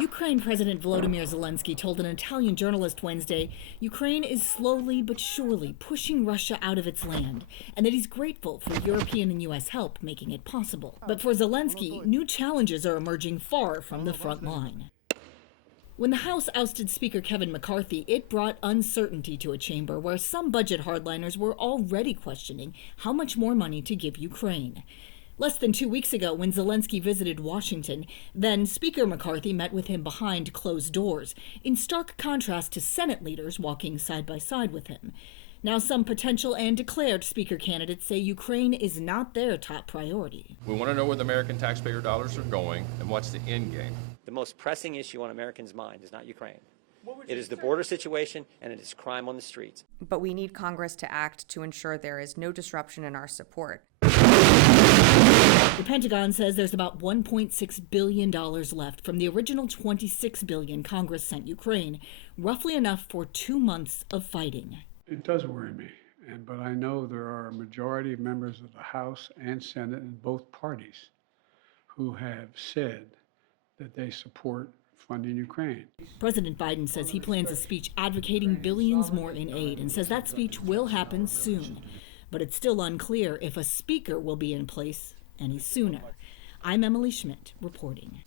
Ukraine President Volodymyr Zelensky told an Italian journalist Wednesday Ukraine is slowly but surely pushing Russia out of its land, and that he's grateful for European and U.S. help making it possible. But for Zelensky, new challenges are emerging far from the front line. When the House ousted Speaker Kevin McCarthy, it brought uncertainty to a chamber where some budget hardliners were already questioning how much more money to give Ukraine. Less than 2 weeks ago, when Zelensky visited Washington, then Speaker McCarthy met with him behind closed doors, in stark contrast to Senate leaders walking side by side with him. Now some potential and declared Speaker candidates say Ukraine is not their top priority. We want to know where the American taxpayer dollars are going and what's the end game. The most pressing issue on Americans' mind is not Ukraine. It is the border situation, and it is crime on the streets. But we need Congress to act to ensure there is no disruption in our support. The Pentagon says there's about $1.6 billion left from the original $26 billion Congress sent Ukraine, roughly enough for 2 months of fighting. It does worry me, but I know there are a majority of members of the House and Senate in both parties who have said that they support funding Ukraine. President Biden says he plans a speech advocating billions more in aid and says that speech will happen soon. But it's still unclear if a speaker will be in place any sooner. I'm Emily Schmidt reporting.